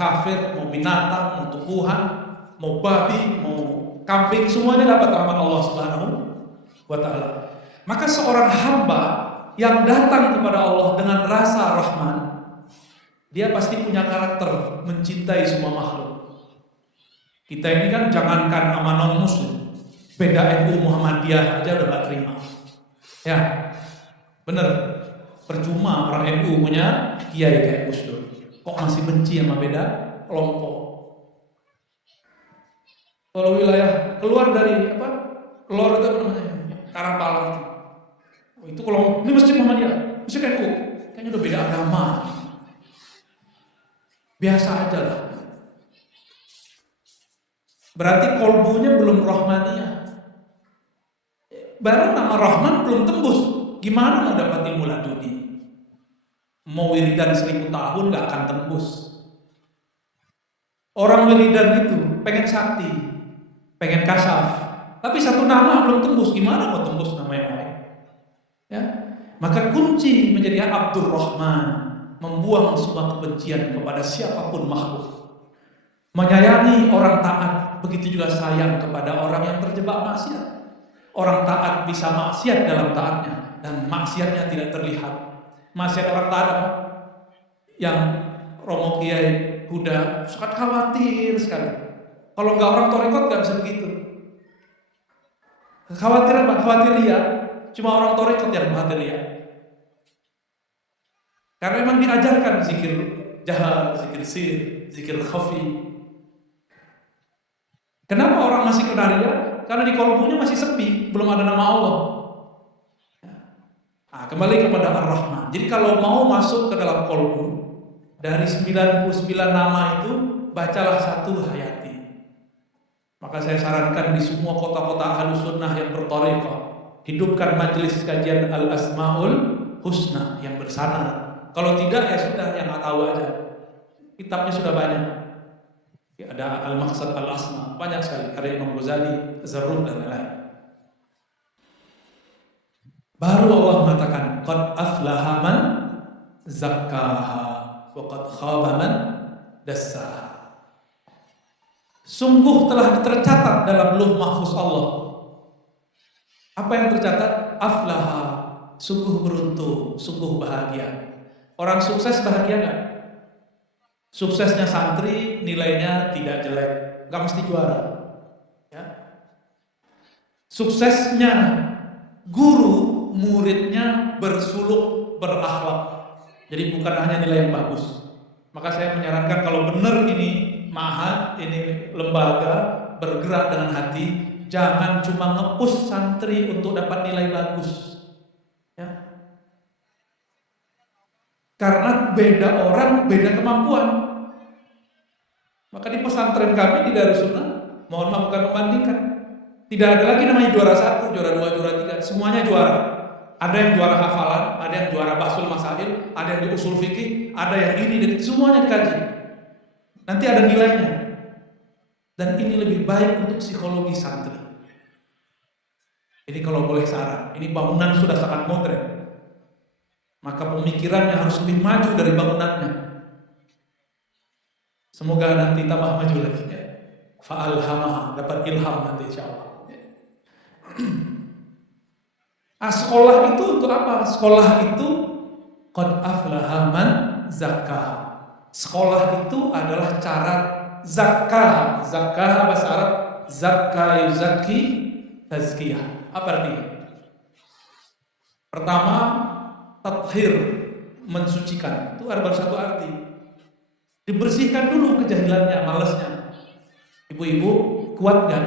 kafir, mau binatang, mau tumbuhan, mau babi, mau kambing, semuanya dapat rahmat Allah Subhanahu wa Ta'ala. Maka seorang hamba yang datang kepada Allah dengan rasa rahman, dia pasti punya karakter mencintai semua makhluk. Kita ini kan jangankan sama non-muslim, beda NU Muhammadiyah aja udah gak terima. Ya, bener. Percuma orang NU punya kiai kayak Gus Dur, kok masih benci sama beda kelompok. Kalau wilayah keluar dari lor itu apa namanya, Karangpalang itu kalau ini masjid Muhammadiyah, masjid NU, kayaknya udah beda agama. Biasa aja lah. Berarti kolbunya belum rohmaniyah. Baru nama Rahman belum tembus. Gimana mau dapat ilmu laduni? Mau wiridan 1000 tahun gak akan tembus. Orang wiridan itu pengen sakti, pengen kasaf, tapi satu nama belum tembus. Gimana mau tembus nama yang lain? Ya, maka kunci menjadi Abdur Rahman, membuang semua kebencian kepada siapapun makhluk, menyayangi orang taat, begitu juga sayang kepada orang yang terjebak maksiat. Orang taat bisa maksiat dalam taatnya dan maksiatnya tidak terlihat. Maksiat orang taat yang Romo Kiai Huda sangat khawatir sekali. Kalau nggak orang torikot nggak bisa begitu. Khawatir apa? Khawatir lihat. Cuma orang torikot yang khawatir lihat. Karena memang diajarkan zikir jahar, zikir sir, zikir khafi. Kenapa orang masih kena riya? Karena di kolbunya masih sepi, belum ada nama Allah. Nah, kembali kepada Ar-Rahman. Jadi kalau mau masuk ke dalam kolbu, dari 99 nama itu, bacalah satu hayati. Maka saya sarankan di semua kota-kota Ahlus Sunnah yang berthariqah, hidupkan majelis kajian Al-Asmaul Husna yang bersanad. Kalau tidak ya sudah, yang nggak tahu aja. Kitabnya sudah banyak. Ya, ada Al-Maqsad Al-Asma, banyak sekali karya Imam Ghazali, Zarruq dan lain-lain. Baru Allah mengatakan qad aflaha man zakkaha wa qad khaba man dassaha. Sungguh telah tercatat dalam Lauh Mahfuz Allah. Apa yang tercatat? Aflaha, sungguh beruntung, sungguh bahagia. Orang sukses bahagia enggak? Suksesnya santri nilainya tidak jelek, nggak mesti juara. Ya. Suksesnya guru, muridnya bersuluk, berakhlak. Jadi bukan hanya nilai yang bagus. Maka saya menyarankan kalau benar ini ma'had, ini lembaga bergerak dengan hati, jangan cuma nge-push santri untuk dapat nilai bagus. Ya. Karena beda orang, beda kemampuan. Maka di pesantren kami di Darussunnah, mohon maaf bukan membandingkan, tidak ada lagi namanya juara 1, juara 2, juara 3, semuanya juara. Ada yang juara hafalan, ada yang juara basul masail, ada yang di usul fikih, ada yang ini, semuanya dikaji. Nanti ada nilainya. Dan ini lebih baik untuk psikologi santri. Ini kalau boleh saran, ini bangunan sudah sangat modern. Maka pemikirannya harus lebih maju dari bangunannya. Semoga nanti tambah maju lagi ya. Fa'alhamah, dapat ilham nanti insyaallah. Sekolah itu untuk apa? Sekolah itu qad aflaha man zakkaha. Sekolah itu adalah cara zakah. Zakah bahasa Arab zakka yuzakki tazkiyah. Apa artinya? Pertama, tathhir, mensucikan. Itu ada satu arti. Dibersihkan dulu kejahilannya, malasnya. Ibu-ibu kuat nggak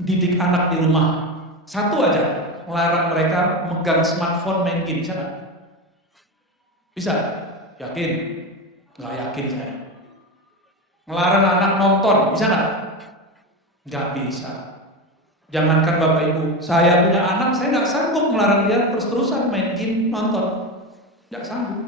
didik anak di rumah? Satu aja, melarang mereka megang smartphone main game, bisa nggak? Bisa? Yakin? Nggak yakin saya. Melarang anak nonton, bisa nggak? Nggak bisa. Jangankan Bapak Ibu, saya punya anak, saya nggak sanggup melarang dia terus-terusan main game, nonton. Nggak sanggup.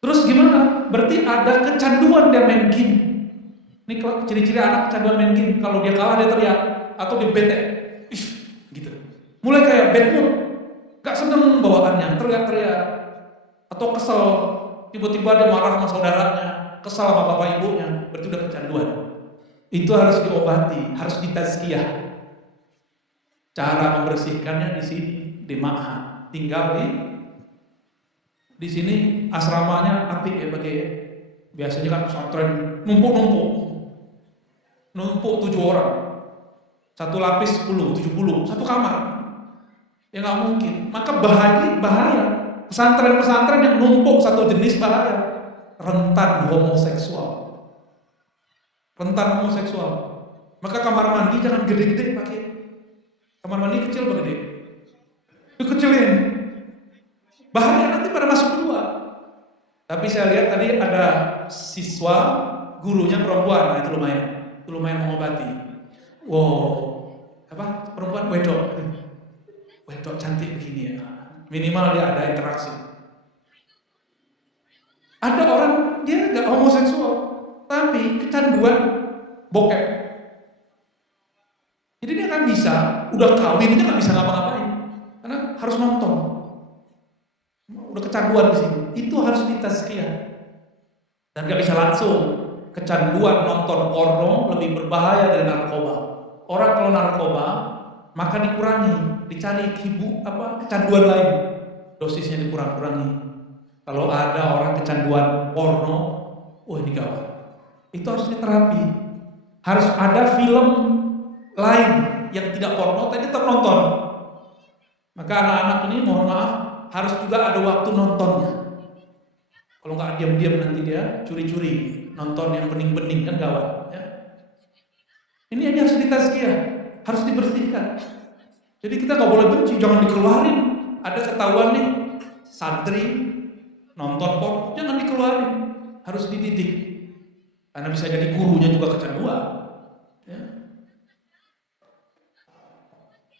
Terus gimana? Berarti ada kecanduan dia main game. Ini ciri-ciri anak kecanduan main game. Kalau dia kalah dia teriak atau dia bete, gitu. Mulai kayak bad mood, gak seneng bawaannya, teriak-teriak atau kesel. tiba-tiba dia marah sama saudaranya, kesal sama bapak ibunya, berarti udah kecanduan. Itu harus diobati, harus ditazkiyah. Cara membersihkannya di sini, di Ma'had. Tinggal di sini asramanya apik ya pakai. Biasanya kan pesantren numpuk 7 orang. Satu lapis 10, 70, satu kamar. Ya nggak mungkin. Maka bahaya. Pesantren-pesantren yang numpuk satu jenis bahaya. Rentan homoseksual. Maka kamar mandi jangan gede-gede pakai. Kamar mandi kecil apa gede? Kecilin. Bahaya nanti pada masuk kedua. Tapi saya lihat tadi ada siswa, gurunya perempuan, nah itu lumayan mengobati. Wow, perempuan wedok cantik begini ya. Minimal dia ada interaksi. Ada orang dia nggak homoseksual, tapi kecanduan bokep. Jadi dia nggak bisa, udah kawin dia nggak bisa ngapa-ngapain, karena harus nonton. Udah kecanduan di sini. Itu harus ditazkiyah. Dan nggak bisa langsung. Kecanduan nonton porno lebih berbahaya dari narkoba. Orang kalau narkoba maka dikurangi, dicari kecanduan lain, dosisnya dikurang-kurangi. Kalau ada orang kecanduan porno, ini gawat. Itu harus diterapi. Harus ada film lain yang tidak porno tapi tetap nonton. Maka anak-anak ini mohon maaf harus juga ada waktu nontonnya. Kalau nggak diam-diam nanti dia curi-curi nonton yang bening-bening kan gawat. Ya. Ini harus ditazkiyah, harus dibersihkan. Jadi kita nggak boleh benci, jangan dikeluarin. Ada ketahuan nih santri nonton porno, jangan dikeluarin, harus dididik. Karena bisa jadi gurunya juga kecanduan. Ya.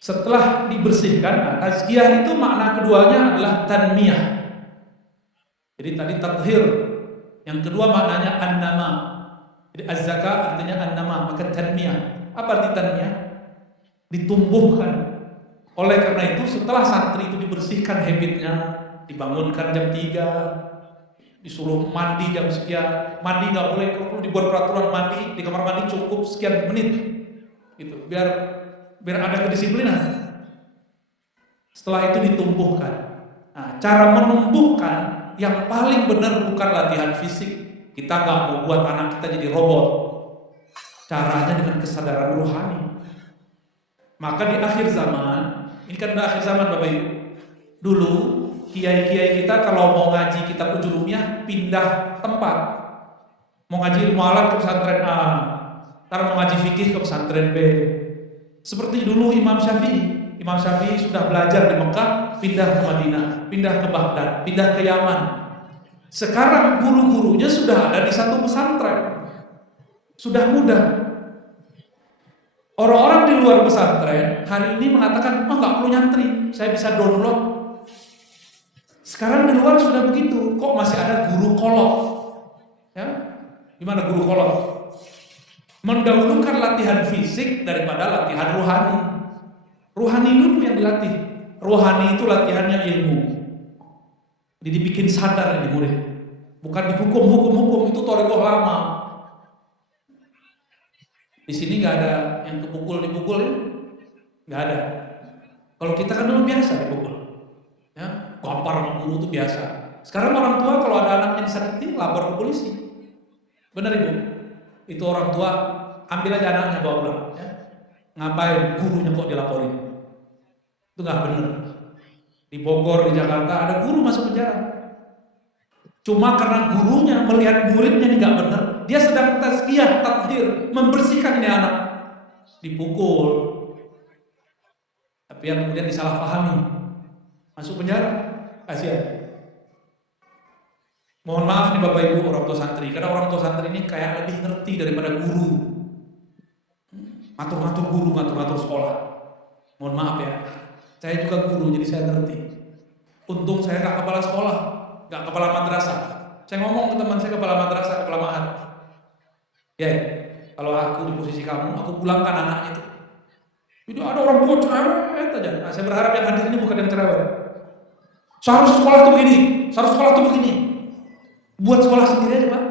Setelah dibersihkan, tazkiyah itu makna keduanya adalah tanmiyah. Jadi tadi tathhir, yang kedua maknanya an-nama. Jadi az-zakah artinya an-nama, maka tanmiyah. Apa arti tanmiyah? Ditumbuhkan. Oleh karena itu setelah santri itu dibersihkan habitnya, dibangunkan jam 3, disuruh mandi jam sekian, mandi nggak boleh, kalau dibuat peraturan mandi di kamar mandi cukup sekian menit, gitu, biar ada kedisiplinan. Setelah itu ditumbuhkan. Nah, cara menumbuhkan yang paling benar bukan latihan fisik. Kita nggak mau buat anak kita jadi robot. Caranya dengan kesadaran rohani. Maka di akhir zaman, ini kan di akhir zaman Bapak Ibu. Dulu kiai-kiai kita kalau mau ngaji kitab Ujurumiyah pindah tempat. Mau ngaji ilmu alam ke pesantren A, ntar mau ngaji fikih ke pesantren B. Seperti dulu Imam Syafi'i sudah belajar di Mekah, pindah ke Madinah, pindah ke Baghdad, pindah ke Yaman. Sekarang guru-gurunya sudah ada di satu pesantren. Sudah mudah. Orang-orang di luar pesantren hari ini mengatakan, nggak perlu nyantri, saya bisa download. Sekarang di luar sudah begitu, kok masih ada guru kolot? Ya, gimana guru kolot? Mendahulukan latihan fisik daripada latihan rohani. Rohani dulu yang dilatih. Rohani itu latihannya ilmu. Jadi dibikin sadar ini murid. Bukan dihukum, itu thariqah lama. Di sini nggak ada yang dipukul ya, nggak ada. Kalau kita kan dulu biasa dipukul, ya, gampar sama guru itu biasa. Sekarang orang tua kalau ada anaknya disakiti lapor ke polisi. Benar Ibu? Itu orang tua ambil aja anaknya bawa pulang. Ya. Ngapain gurunya kok dilaporin? Itu nggak benar. Di Bogor, di Jakarta ada guru masuk penjara. Cuma karena gurunya melihat muridnya ini nggak benar, dia sedang tazkiyah, tathhir, membersihkan ini anak, dipukul. Tapi yang kemudian disalahpahami, masuk penjara, kasihan. Mohon maaf nih Bapak Ibu orang tua santri, karena orang tua santri ini kayak lebih ngerti daripada guru. Ngatur-ngatur guru, ngatur-ngatur sekolah. Mohon maaf ya, saya juga guru jadi saya ngerti. Untung saya nggak kepala sekolah, nggak kepala madrasah. Saya ngomong ke teman saya kepala madrasah, kepala ma'had. Ya, kalau aku di posisi kamu, aku pulangkan anaknya itu. Itu ada orang tua cerewet aja. Nah, saya berharap yang hadir ini bukan yang cerewet. Seharusnya sekolah tuh begini, seharusnya sekolah tuh begini. Buat sekolah sendiri aja Pak.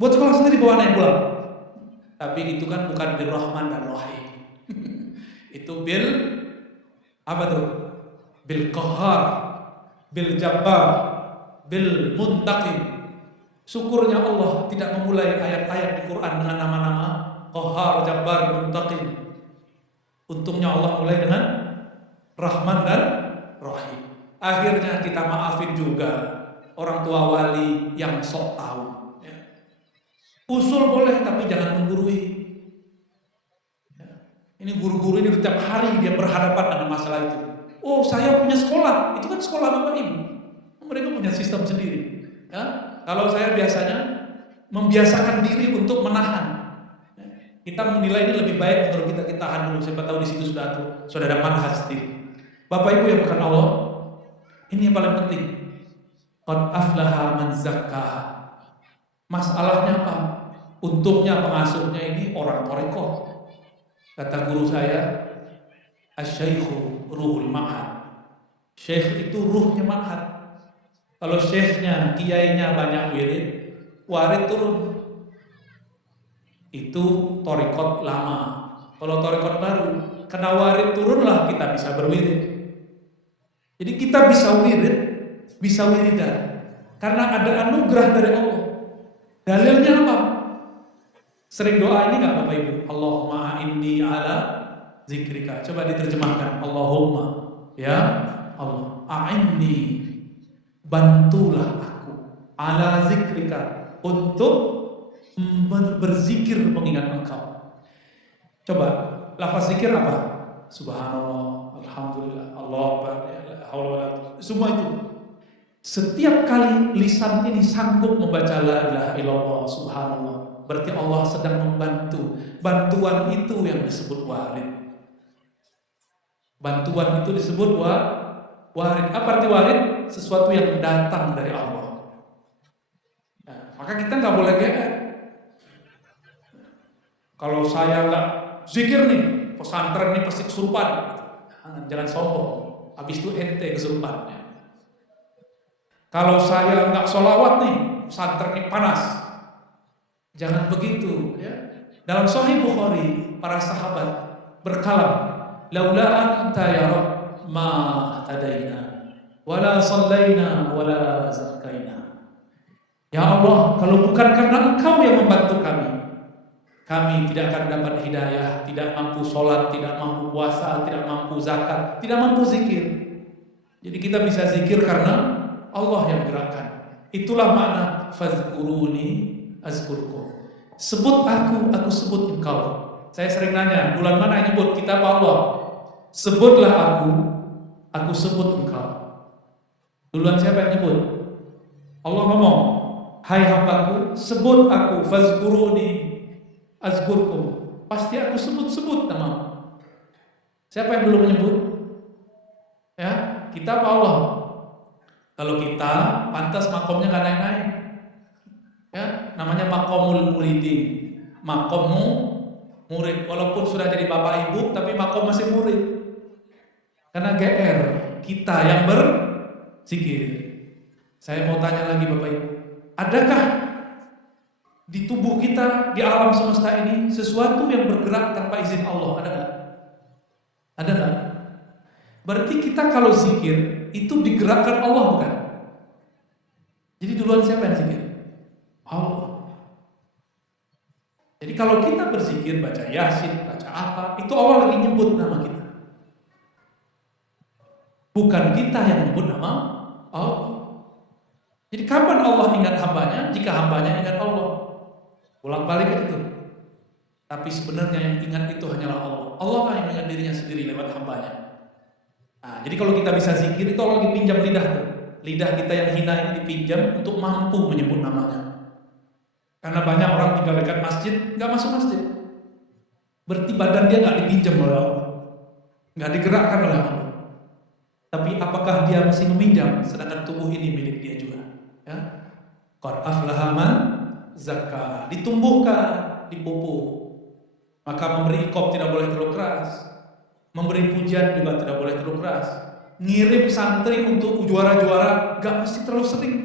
Buat sekolah sendiri bawa anak pulang. Tapi itu kan bukan bil Rahman dan Rahim. Itu bil apa tuh? Bil Qahar, bil Jabbar, bil Muntaqim. Syukurnya Allah tidak memulai ayat-ayat di Quran dengan nama-nama Qahar, Jabbar, Muntaqim. Untungnya Allah mulai dengan Rahman dan Rahim. Akhirnya kita maafin juga orang tua wali yang sok tahu. Usul boleh tapi jangan menggurui. Ini guru-guru ini setiap hari dia berhadapan dengan masalah itu. Oh, saya punya sekolah, itu kan sekolah Bapak Ibu. Mereka punya sistem sendiri. Ya? Kalau saya biasanya membiasakan diri untuk menahan. Kita menilai ini lebih baik menurut kita tahan dulu. Siapa tahu di situ sudah ada manhaj sendiri. Bapak Ibu yang bukan Allah, ini yang paling penting. Qad aflaha man zakkaha. Masalahnya apa? Untungnya pengasuhnya ini orang Torikoh. Kata guru saya, Asy-Syaikhu ruhul ma'had. Syekh itu ruhnya ma'had. Kalau syekhnya, kiainya banyak wirid, warid turun. Itu Torikot lama. Kalau Torikot baru, kena warid turunlah kita bisa berwirid. Jadi kita bisa wirid, bisa wiridan. Karena ada anugerah dari Allah. Dalilnya apa? Sering doa ini nggak Bapak Ibu? Allahumma a'inni ala zikrika. Coba diterjemahkan. Allahumma, ya Allah, a'inni, bantulah aku ala zikrika, untuk berzikir mengingat Engkau. Coba lafaz zikir apa? Subhanallah, alhamdulillah, Allah Akbar, semua itu. Setiap kali lisan ini sanggup membaca la ilaha illallah, subhanallah, berarti Allah sedang membantu. Bantuan itu yang disebut warid. Bantuan itu disebut warid. Apa arti warid? Sesuatu yang datang dari Allah. Nah, maka kita nggak boleh GR. Kalau saya nggak zikir nih, pesantren nih pasti kesurupan. Jangan sombong. Habis itu ente kesurupan. Kalau saya nggak sholawat nih, pesantren ini panas. Jangan begitu. Ya. Dalam Sahih Bukhari, para sahabat berkalam, laula anta ya Rabb ma tadaina, wala sallaina, wala zakkaina. Ya Allah, kalau bukan karena Engkau yang membantu kami tidak akan dapat hidayah, tidak mampu sholat, tidak mampu puasa, tidak mampu zakat, tidak mampu zikir. Jadi kita bisa zikir karena Allah yang gerakkan. Itulah makna fazkuruni azkurkum. Sebut aku sebut engkau. Saya sering nanya, bulan mana yang nyebut? Kita apa Allah? Sebutlah aku sebut engkau. Duluan siapa yang nyebut? Allah ngomong, hai hambaku, sebut aku, fazkuruni azkurkum. Pasti aku sebut nama. Siapa yang dulu menyebut? Ya, kita apa Allah? Kalau kita pantas makomnya nggak naik-naik, ya namanya makomul muridin, makommu murid. Walaupun sudah jadi bapak ibu, tapi makom masih murid. Karena GR kita yang berzikir. Saya mau tanya lagi bapak ibu, adakah di tubuh kita, di alam semesta ini sesuatu yang bergerak tanpa izin Allah? Ada nggak? Ada nggak? Berarti kita kalau zikir itu digerakkan Allah, bukan? Jadi duluan siapa yang zikir? Allah. Jadi kalau kita berzikir, baca Yasin, baca apa, itu Allah lagi nyebut nama kita. Bukan kita yang nyebut nama Allah. Jadi kapan Allah ingat hambanya? Jika hambanya ingat Allah. Bolak-balik itu. Tapi sebenarnya yang ingat itu hanyalah Allah. Allah lah yang ingat dirinya sendiri lewat hambanya. Nah, jadi kalau kita bisa zikir, itu Allah lagi pinjam lidah tuh. Lidah kita yang hina ini dipinjam untuk mampu menyebut namanya. Karena banyak orang tinggal dekat masjid, nggak masuk masjid. Berarti badan dia nggak dipinjam oleh Allah, nggak digerakkan oleh Allah. Tapi apakah dia masih meminjam? Sedangkan tubuh ini milik dia juga. Ya, qad aflaha man zakka. Ditumbuhkan, dipupuk. Maka memberi ikop tidak boleh terlalu keras. Memberi pujian juga tidak boleh terlalu keras. Ngirim santri untuk juara-juara gak mesti terlalu sering.